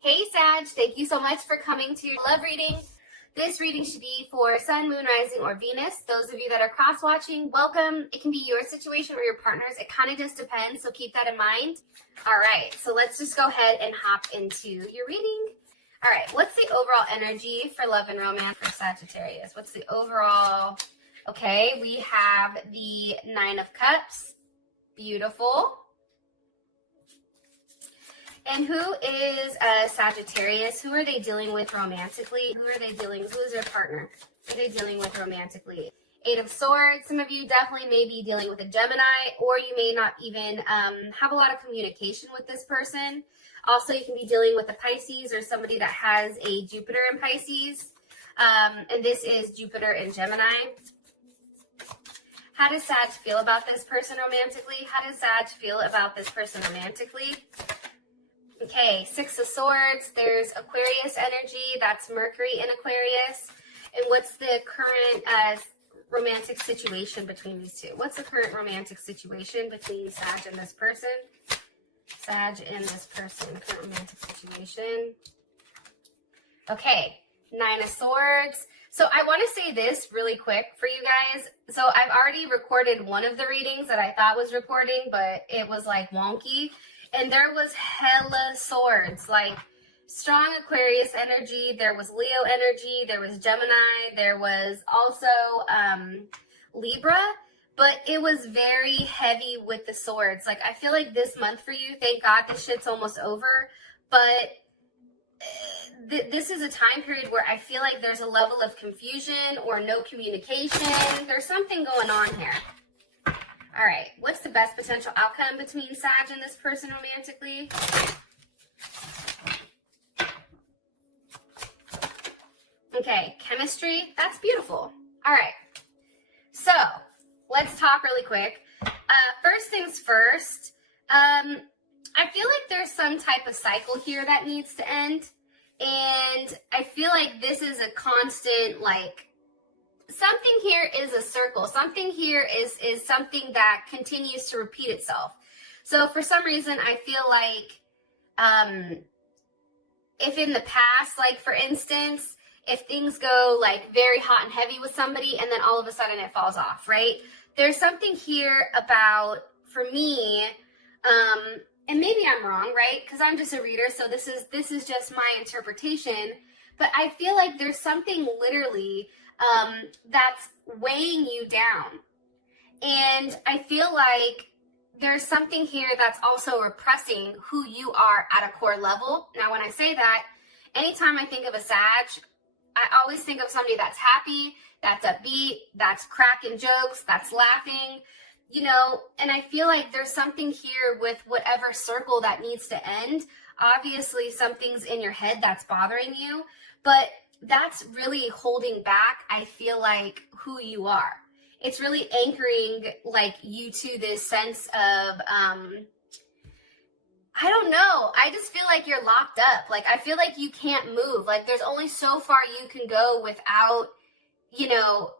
Hey Sag, thank you so much for coming to your love reading. This reading should be for Sun, Moon, Rising, or Venus. Those of you that are cross-watching, welcome. It can be your situation or your partner's. It kind of just depends, so keep that in mind. All right, so let's just go ahead and hop into your reading. All right, what's the overall energy for love and romance for Sagittarius? What's the overall? Okay, we have the Nine of Cups. Beautiful. And who is Sagittarius? Who are they dealing with romantically? Who is their partner? Who are they dealing with romantically? Eight of Swords. Some of you definitely may be dealing with a Gemini, or you may not even have a lot of communication with this person. Also, you can be dealing with a Pisces or somebody that has a Jupiter in Pisces. And this is Jupiter in Gemini. How does Sag feel about this person romantically? How does Sag feel about this person romantically? Okay, Six of Swords, there's Aquarius energy, that's Mercury in Aquarius. And what's the current romantic situation between these two? What's the current romantic situation between Sag and this person? Sag and this person, current romantic situation. Okay, Nine of Swords. So I want to say this really quick for you guys. So I've already recorded one of the readings that I thought was recording, but it was like wonky. And there was hella swords, like strong Aquarius energy. There was Leo energy. There was Gemini. There was also Libra. But it was very heavy with the swords. Like, I feel like this month for you, thank God this shit's almost over. But this is a time period where I feel like there's a level of confusion or no communication. There's something going on here. All right, what's the best potential outcome between Sag and this person romantically? Okay, chemistry, that's beautiful. All right, so let's talk really quick. First things first, I feel like there's some type of cycle here that needs to end. And I feel like this is a constant, like, something here is a circle. Something here is something that continues to repeat itself. So for some reason, I feel like if in the past, like for instance, if things go like very hot and heavy with somebody and then all of a sudden it falls off, right? There's something here about, for me, and maybe I'm wrong, right? Because I'm just a reader, so this is just my interpretation. But I feel like there's something literally that's weighing you down. And I feel like there's something here that's also repressing who you are at a core level. Now, when I say that, anytime I think of a Sag, I always think of somebody that's happy, that's upbeat, that's cracking jokes, that's laughing, you know, and I feel like there's something here with whatever circle that needs to end. Obviously, something's in your head that's bothering you, but that's really holding back, I feel like, who you are. It's really anchoring, like, you to this sense of, I don't know. I just feel like you're locked up. Like, I feel like you can't move. Like, there's only so far you can go without, you know,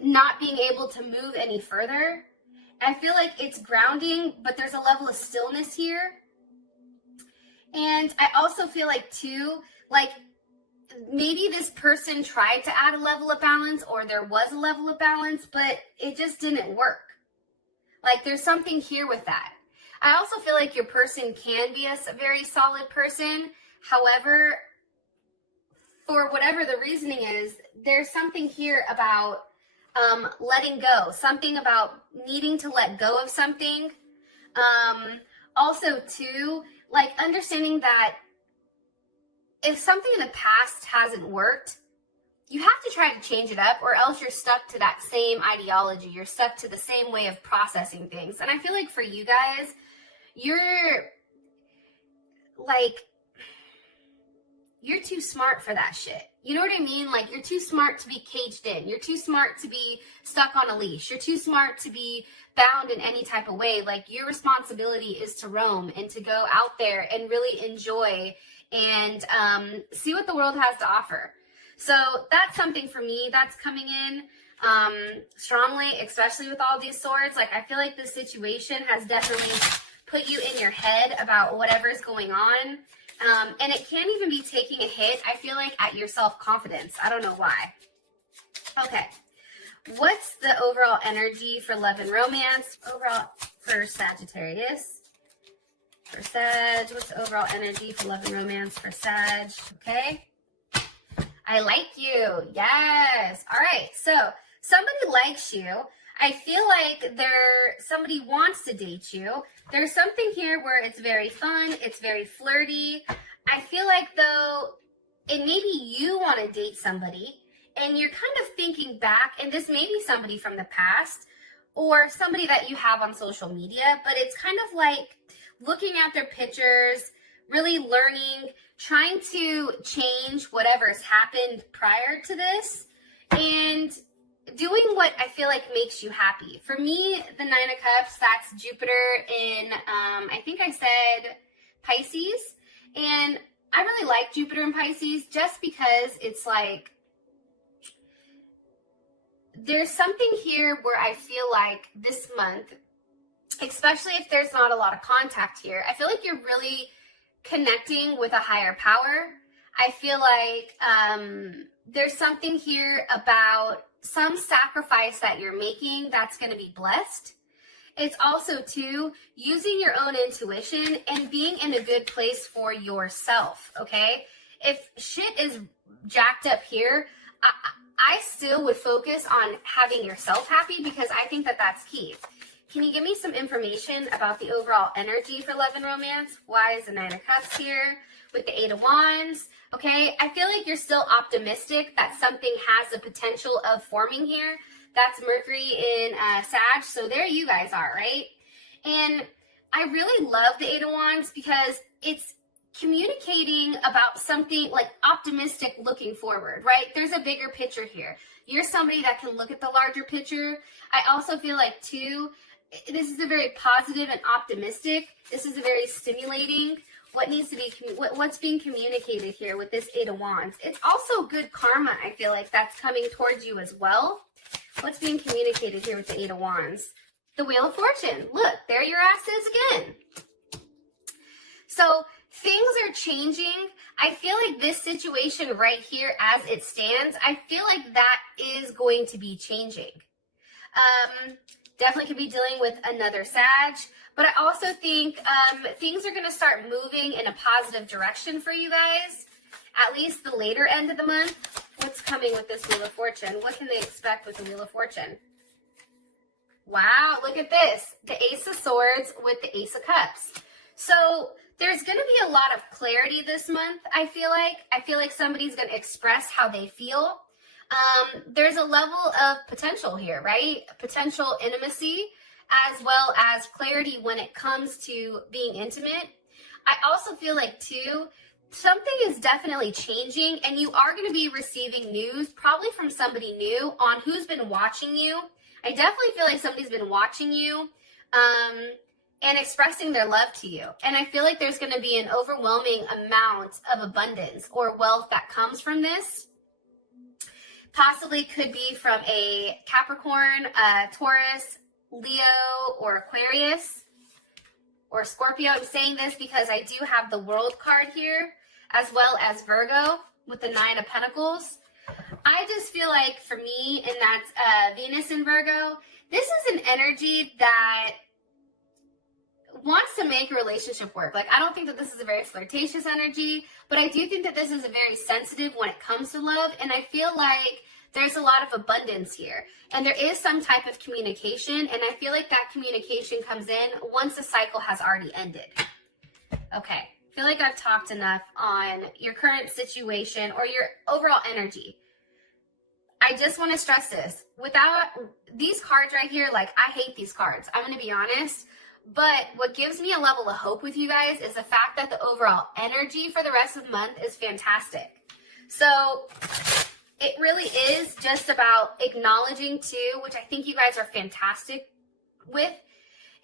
not being able to move any further. I feel like it's grounding, but there's a level of stillness here. And I also feel like, too, like, maybe this person tried to add a level of balance, or there was a level of balance, but it just didn't work. Like, there's something here with that. I also feel like your person can be a very solid person. However, for whatever the reasoning is, there's something here about letting go, something about needing to let go of something. Also, too, like, understanding that if something in the past hasn't worked, you have to try to change it up, or else you're stuck to that same ideology. You're stuck to the same way of processing things. And I feel like for you guys, you're too smart for that shit. You know what I mean? Like, you're too smart to be caged in. You're too smart to be stuck on a leash. You're too smart to be bound in any type of way. Like, your responsibility is to roam and to go out there and really enjoy and see what the world has to offer. So that's something for me that's coming in strongly, especially with all these swords. Like, I feel like this situation has definitely put you in your head about whatever's going on. And it can't even be taking a hit, I feel like, at your self-confidence. I don't know why. Okay. What's the overall energy for love and romance? Overall for Sagittarius. For Sag, what's the overall energy for love and romance for Sag? Okay. I like you. Yes. All right. So somebody likes you. I feel like somebody wants to date you. There's something here where it's very fun. It's very flirty. I feel like, though, and maybe you want to date somebody and you're kind of thinking back, and this may be somebody from the past or somebody that you have on social media, but it's kind of like looking at their pictures, really learning, trying to change whatever's happened prior to this, and doing what I feel like makes you happy. For me, the Nine of Cups, that's Jupiter in, I think I said Pisces. And I really like Jupiter in Pisces just because it's like, there's something here where I feel like this month, especially if there's not a lot of contact here, I feel like you're really connecting with a higher power. I feel like there's something here about some sacrifice that you're making that's going to be blessed. It's also, too, using your own intuition and being in a good place for yourself, okay? If shit is jacked up here, I still would focus on having yourself happy because I think that that's key. Can you give me some information about the overall energy for love and romance? Why is the Nine of Cups here with the Eight of Wands? Okay, I feel like you're still optimistic that something has the potential of forming here. That's Mercury in Sag, so there you guys are, right? And I really love the Eight of Wands because it's communicating about something like optimistic looking forward, right? There's a bigger picture here. You're somebody that can look at the larger picture. I also feel like, too, this is a very positive and optimistic. This is a very stimulating. What needs to be, what's being communicated here with this Eight of Wands? It's also good karma, I feel like, that's coming towards you as well. What's being communicated here with the Eight of Wands? The Wheel of Fortune. Look, there your ass is again. So things are changing. I feel like this situation right here as it stands, I feel like that is going to be changing. Definitely could be dealing with another Sag, but I also think things are going to start moving in a positive direction for you guys, at least the later end of the month. What's coming with this Wheel of Fortune? What can they expect with the Wheel of Fortune? Wow, look at this. The Ace of Swords with the Ace of Cups. So there's going to be a lot of clarity this month, I feel like. I feel like somebody's going to express how they feel. There's a level of potential here, right? Potential intimacy as well as clarity when it comes to being intimate. I also feel like, too, something is definitely changing and you are going to be receiving news probably from somebody new on who's been watching you. I definitely feel like somebody's been watching you and expressing their love to you. And I feel like there's going to be an overwhelming amount of abundance or wealth that comes from this. Possibly could be from a Capricorn, Taurus, Leo, or Aquarius, or Scorpio. I'm saying this because I do have the World card here, as well as Virgo with the Nine of Pentacles. I just feel like for me, and that's Venus in Virgo, this is an energy that wants to make a relationship work. Like, I don't think that this is a very flirtatious energy, but I do think that this is a very sensitive when it comes to love, and I feel like there's a lot of abundance here, and there is some type of communication, and I feel like that communication comes in once the cycle has already ended. Okay, I feel like I've talked enough on your current situation or your overall energy. I just want to stress this. Without these cards right here, like, I hate these cards. I'm going to be honest. But what gives me a level of hope with you guys is the fact that the overall energy for the rest of the month is fantastic. So it really is just about acknowledging too, which I think you guys are fantastic with,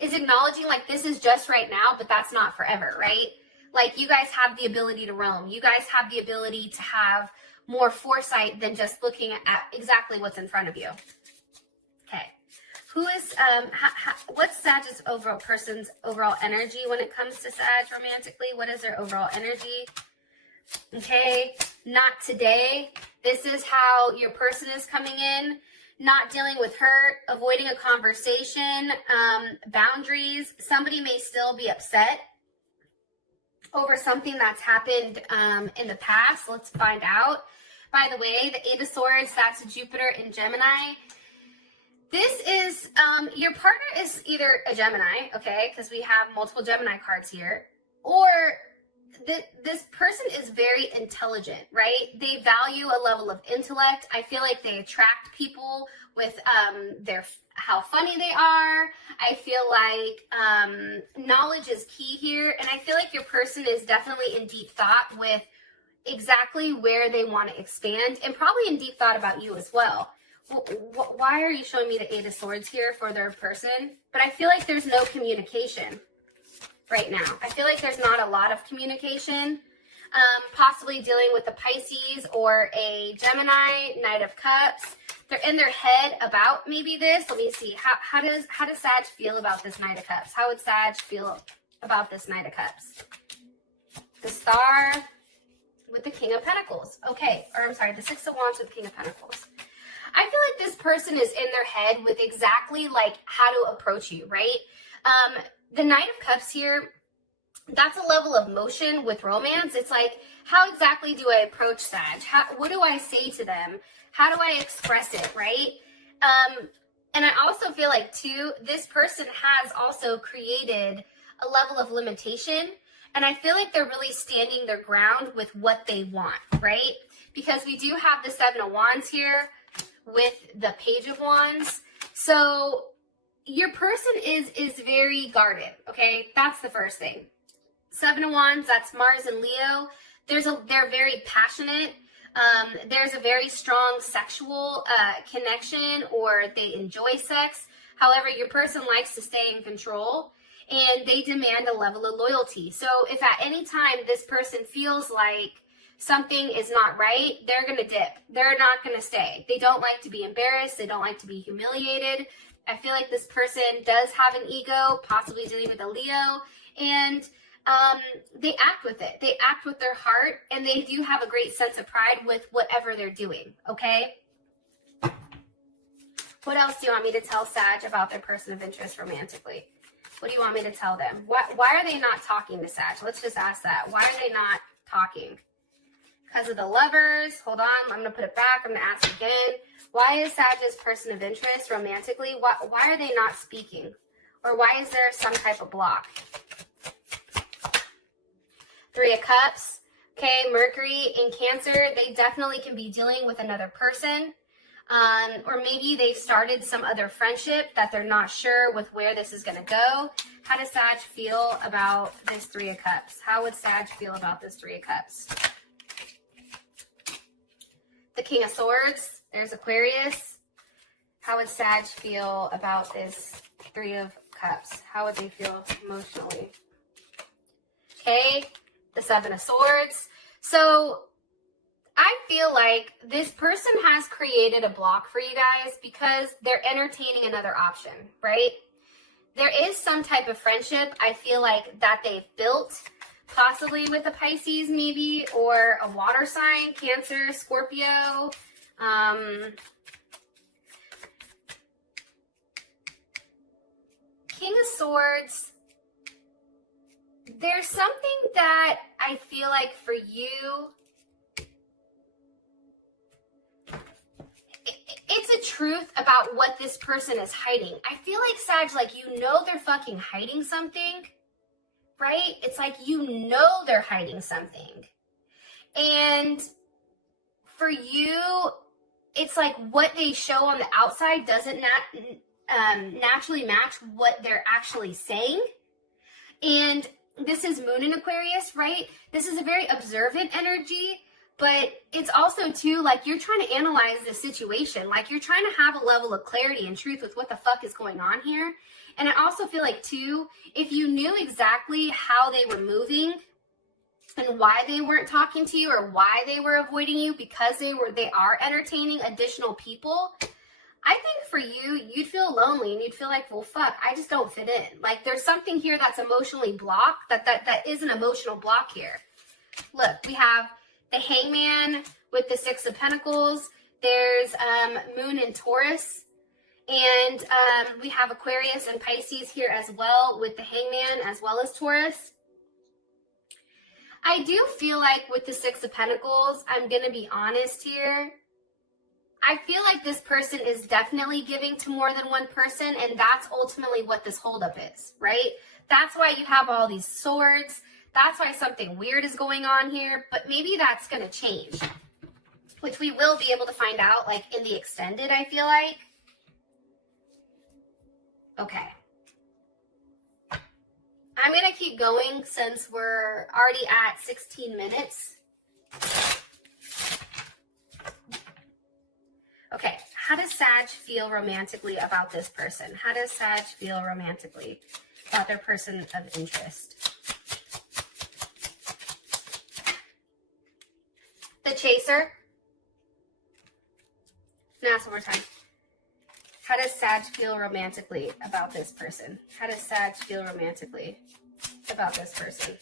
is acknowledging like this is just right now, but that's not forever, right? Like, you guys have the ability to roam. You guys have the ability to have more foresight than just looking at exactly what's in front of you. Okay. Who is, what's Sag's overall person's overall energy when it comes to Sag romantically? What is their overall energy? Okay, not today. This is how your person is coming in. Not dealing with hurt, avoiding a conversation, boundaries. Somebody may still be upset over something that's happened in the past. Let's find out. By the way, the Eight of Swords, that's Jupiter in Gemini. This is, your partner is either a Gemini, okay, because we have multiple Gemini cards here, or this person is very intelligent, right? They value a level of intellect. I feel like they attract people with how funny they are. I feel like knowledge is key here, and I feel like your person is definitely in deep thought with exactly where they want to expand, and probably in deep thought about you as well. Why are you showing me the Eight of Swords here for their person? But I feel like there's no communication right now. I feel like there's not a lot of communication. Possibly dealing with the Pisces or a Gemini, Knight of Cups. They're in their head about maybe this. Let me see. How does Sag feel about this Knight of Cups? How would Sag feel about this Knight of Cups? The Star with the King of Pentacles. Okay, or I'm sorry, the Six of Wands with the King of Pentacles. I feel like this person is in their head with exactly like how to approach you, right? The Knight of Cups here, that's a level of motion with romance. It's like, how exactly do I approach Sag? What do I say to them? How do I express it, right? And I also feel like, too, this person has also created a level of limitation. And I feel like they're really standing their ground with what they want, right? Because we do have the Seven of Wands here with the Page of Wands. So your person is very guarded, okay? That's the first thing. Seven of Wands, that's Mars and Leo. They're very passionate. There's a very strong sexual connection, or they enjoy sex. However, your person likes to stay in control, and they demand a level of loyalty. So if at any time this person feels like something is not right, they're going to dip. They're not going to stay. They don't like to be embarrassed. They don't like to be humiliated. I feel like this person does have an ego, possibly dealing with a Leo, and they act with it. They act with their heart, and they do have a great sense of pride with whatever they're doing, okay? What else do you want me to tell Sag about their person of interest romantically? What do you want me to tell them? Why are they not talking to Sag? Let's just ask that. Why are they not talking? Because of the Lovers. Hold on. I'm going to put it back. I'm going to ask again. Why is Sag's person of interest romantically? Why are they not speaking? Or why is there some type of block? Three of Cups. Okay, Mercury in Cancer. They definitely can be dealing with another person. Or maybe they've started some other friendship that they're not sure with where this is going to go. How does Sag feel about this Three of Cups? How would Sag feel about this Three of Cups? The King of Swords. There's Aquarius. How would Sag feel about this Three of Cups? How would they feel emotionally? Okay, the Seven of Swords. So I feel like this person has created a block for you guys because they're entertaining another option, right? There is some type of friendship, I feel like, that they've built, possibly with a Pisces maybe, or a water sign, Cancer, Scorpio. King of Swords. There's something that I feel like for you, it's a truth about what this person is hiding. I feel like, Sag, like, you know they're fucking hiding something, right? It's like you know they're hiding something. And for you, it's like what they show on the outside doesn't naturally match what they're actually saying. And this is Moon in Aquarius, right? This is a very observant energy, but it's also, too, like, you're trying to analyze the situation. Like, you're trying to have a level of clarity and truth with what the fuck is going on here. And I also feel like, too, if you knew exactly how they were moving and why they weren't talking to you or why they were avoiding you because they are entertaining additional people, I think for you, you'd feel lonely and you'd feel like, well, fuck, I just don't fit in. Like there's something here that's emotionally blocked, that is an emotional block here. Look, we have the Hangman with the Six of Pentacles. There's Moon in Taurus. And we have Aquarius and Pisces here as well with the Hangman as well as Taurus. I do feel like with the Six of Pentacles, I'm going to be honest here. I feel like this person is definitely giving to more than one person, and that's ultimately what this holdup is, right? That's why you have all these swords. That's why something weird is going on here, but maybe that's going to change, which we will be able to find out like in the extended, I feel like. Okay. I'm going to keep going since we're already at 16 minutes. Okay, how does Sag feel romantically about this person? How does Sag feel romantically about their person of interest? The Chaser. Now, one more time. How does Sag feel romantically about this person? How does Sag feel romantically about this person?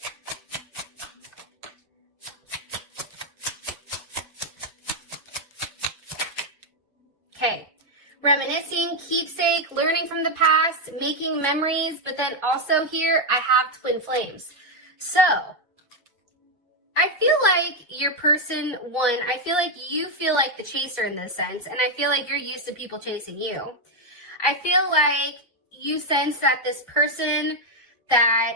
Okay, reminiscing, keepsake, learning from the past, making memories, but then also here I have twin flames. So I feel like your person, one, I feel like you feel like the chaser in this sense, and I feel like you're used to people chasing you. I feel like you sense that this person, that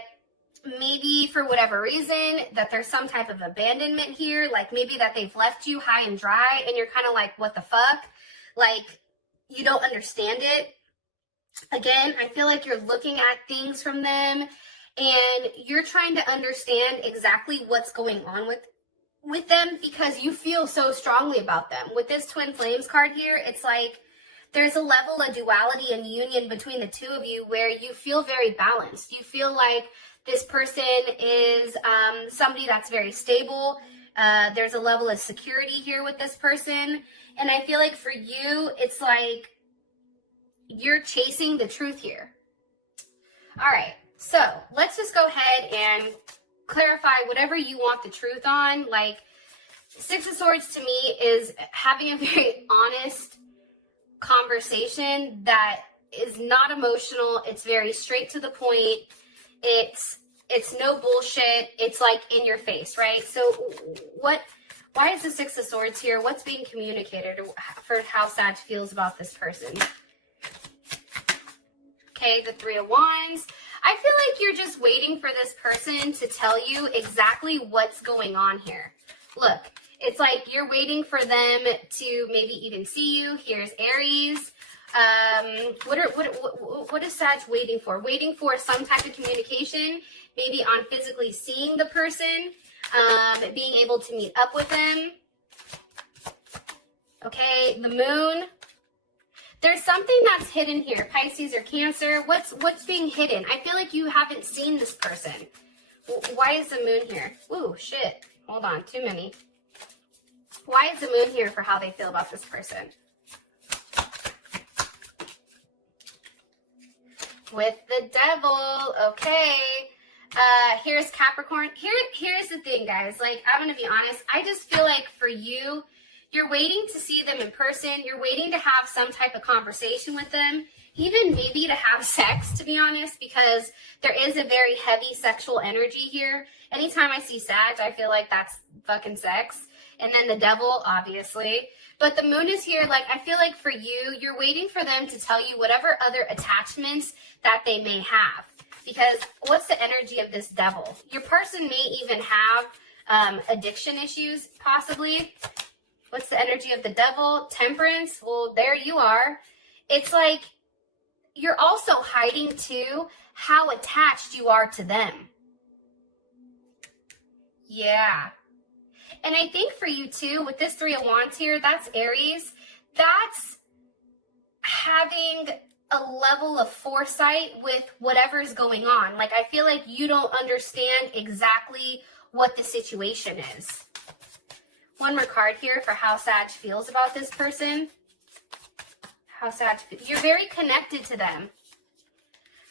maybe for whatever reason, that there's some type of abandonment here, like maybe that they've left you high and dry, and you're kind of like, what the fuck? Like, you don't understand it. Again, I feel like you're looking at things from them, and you're trying to understand exactly what's going on with them because you feel so strongly about them. With this Twin Flames card here, it's like there's a level of duality and union between the two of you where you feel very balanced. You feel like this person is somebody that's very stable. There's a level of security here with this person. And I feel like for you, it's like you're chasing the truth here. All right. So let's just go ahead and clarify whatever you want the truth on. Like, Six of Swords to me is having a very honest conversation that is not emotional. It's very straight to the point. It's no bullshit. It's like in your face, right? So why is the Six of Swords here? What's being communicated for how Sag feels about this person? Okay, the Three of Wands. I feel like you're just waiting for this person to tell you exactly what's going on here. Look, it's like you're waiting for them to maybe even see you. Here's Aries. What is Sag waiting for? Waiting for some type of communication, maybe on physically seeing the person, being able to meet up with them. Okay, the Moon. There's something that's hidden here, Pisces or Cancer. What's being hidden? I feel like you haven't seen this person. Why is the Moon here? Ooh, shit. Hold on, too many. Why is the Moon here for how they feel about this person? With the Devil, okay. Here's Capricorn. Here's the thing, guys. Like, I'm going to be honest. I just feel like for you, you're waiting to see them in person. You're waiting to have some type of conversation with them. Even maybe to have sex, to be honest, because there is a very heavy sexual energy here. Anytime I see Sag, I feel like that's fucking sex. And then the Devil, obviously. But the Moon is here. Like, I feel like for you, you're waiting for them to tell you whatever other attachments that they may have. Because what's the energy of this Devil? Your person may even have addiction issues, possibly. What's the energy of the Devil? Temperance. Well, there you are. It's like you're also hiding too how attached you are to them. Yeah. And I think for you too, with this Three of Wands here, that's Aries. That's having a level of foresight with whatever's going on. Like, I feel like you don't understand exactly what the situation is. One more card here for how Sag feels about this person. how sad. You're very connected to them.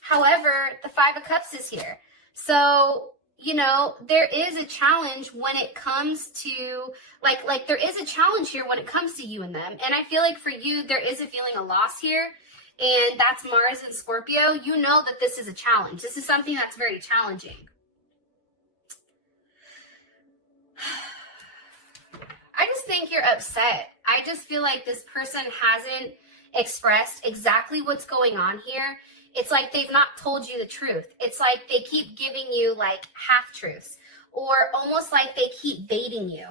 However, the Five of Cups is here. So, you know, there is a challenge when it comes to, like there is a challenge here when it comes to you and them. And I feel like for you, there is a feeling of loss here. And that's Mars and Scorpio. You know that this is a challenge. This is something that's very challenging. I just think you're upset. I just feel like this person hasn't expressed exactly what's going on here. It's like they've not told you the truth. It's like they keep giving you like half-truths, or almost like they keep baiting you.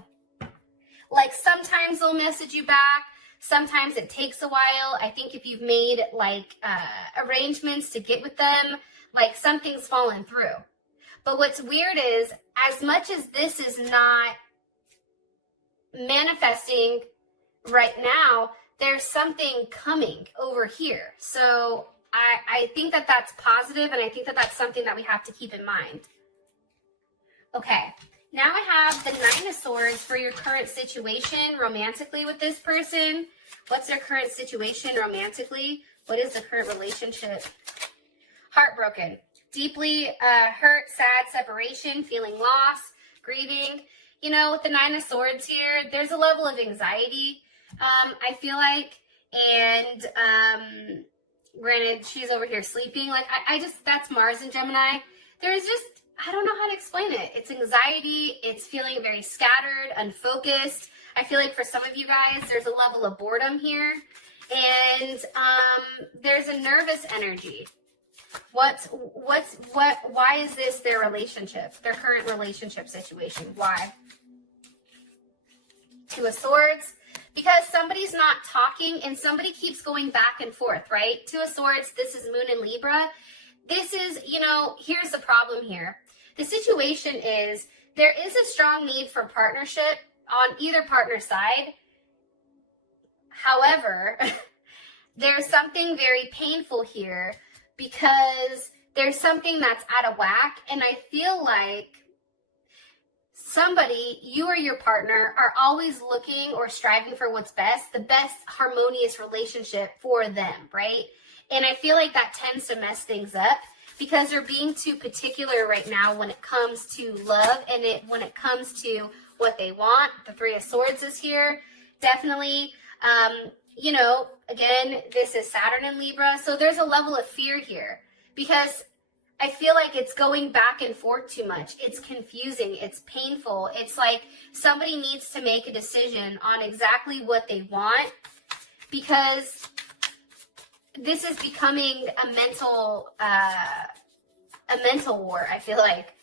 Like sometimes they'll message you back. Sometimes it takes a while. I think if you've made like arrangements to get with them, like something's fallen through. But what's weird is, as much as this is not manifesting right now, there's something coming over here. So I think that that's positive, and I think that that's something that we have to keep in mind. Okay, now I have the Nine of Swords for your current situation romantically with this person. What's their current situation romantically? What is the current relationship? Heartbroken. Deeply hurt, sad, separation, feeling loss, grieving. You know, with the Nine of Swords here, there's a level of anxiety, I feel like, and granted, she's over here sleeping. Like, I just, that's Mars and Gemini. There's just, I don't know how to explain it. It's anxiety. It's feeling very scattered, unfocused. I feel like for some of you guys, there's a level of boredom here. And there's a nervous energy. Why is this their relationship, their current relationship situation? Why? Two of Swords. Because somebody's not talking and somebody keeps going back and forth, right? Two of Swords, this is Moon in Libra. This is, you know, here's the problem here. The situation is there is a strong need for partnership on either partner side. However, there's something very painful here because there's something that's out of whack. And I feel like somebody, you or your partner, are always looking or striving for what's best, the best harmonious relationship for them, right? And I feel like that tends to mess things up because they're being too particular right now when it comes to love and when it comes to what they want. The Three of Swords is here, definitely. You know, again, this is Saturn in Libra, so there's a level of fear here because I feel like it's going back and forth too much. It's confusing. It's painful. It's like somebody needs to make a decision on exactly what they want because this is becoming a mental war, I feel like.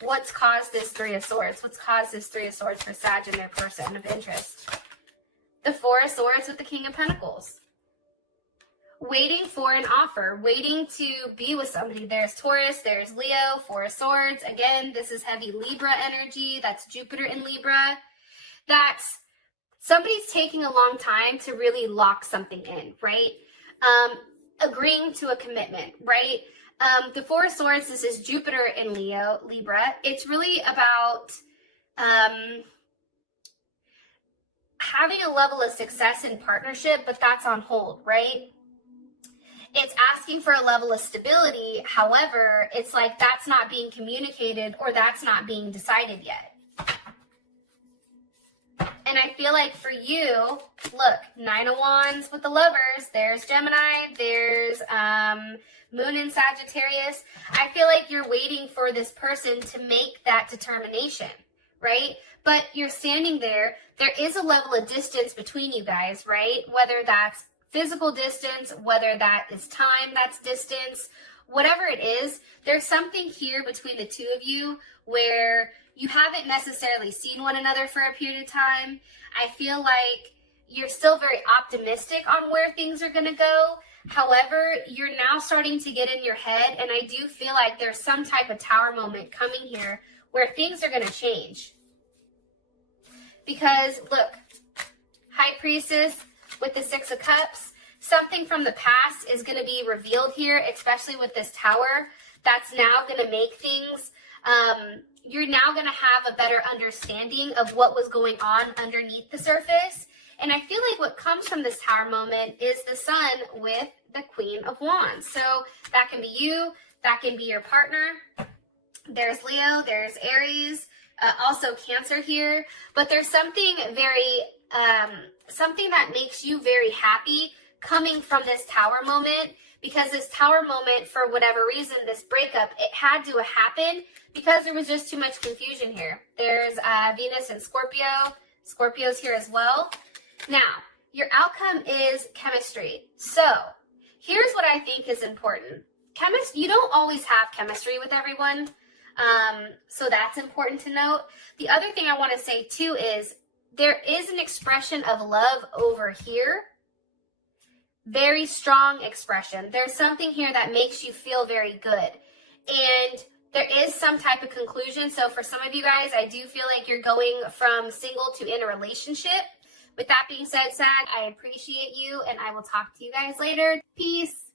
What's caused this Three of Swords? What's caused this Three of Swords for Sag and their person of interest? The Four of Swords with the King of Pentacles. Waiting for an offer, waiting to be with somebody. There's Taurus, there's Leo, Four of Swords. Again, this is heavy Libra energy. That's Jupiter in Libra. That's somebody's taking a long time to really lock something in, right? Agreeing to a commitment, right? The Four of Swords, this is Jupiter in Libra. It's really about having a level of success in partnership, but that's on hold, right? It's asking for a level of stability. However, it's like that's not being communicated or that's not being decided yet. And I feel like for you, look, Nine of Wands with the Lovers. There's Gemini. There's Moon in Sagittarius. I feel like you're waiting for this person to make that determination, right? But you're standing there. There is a level of distance between you guys, right? Whether that's physical distance, whether that is time that's distance, whatever it is, there's something here between the two of you where you haven't necessarily seen one another for a period of time. I feel like you're still very optimistic on where things are going to go. However, you're now starting to get in your head, and I do feel like there's some type of tower moment coming here where things are going to change. Because, look, High Priestess with the Six of Cups, something from the past is going to be revealed here, especially with this tower. That's now going to make things, you're now going to have a better understanding of what was going on underneath the surface. And I feel like what comes from this Tower moment is the Sun with the Queen of Wands. So that can be you, that can be your partner. There's Leo, there's Aries, also Cancer here. But there's something very, something that makes you very happy coming from this Tower moment, because this Tower moment, for whatever reason, this breakup, it had to happen because there was just too much confusion here. There's Venus and Scorpio. Scorpio's here as well. Now, your outcome is chemistry. So here's what I think is important. You don't always have chemistry with everyone. So that's important to note. The other thing I want to say too is there is an expression of love over here. Very strong expression. There's something here that makes you feel very good. And there is some type of conclusion. So for some of you guys, I do feel like you're going from single to in a relationship. With that being said, Sag, I appreciate you, and I will talk to you guys later. Peace.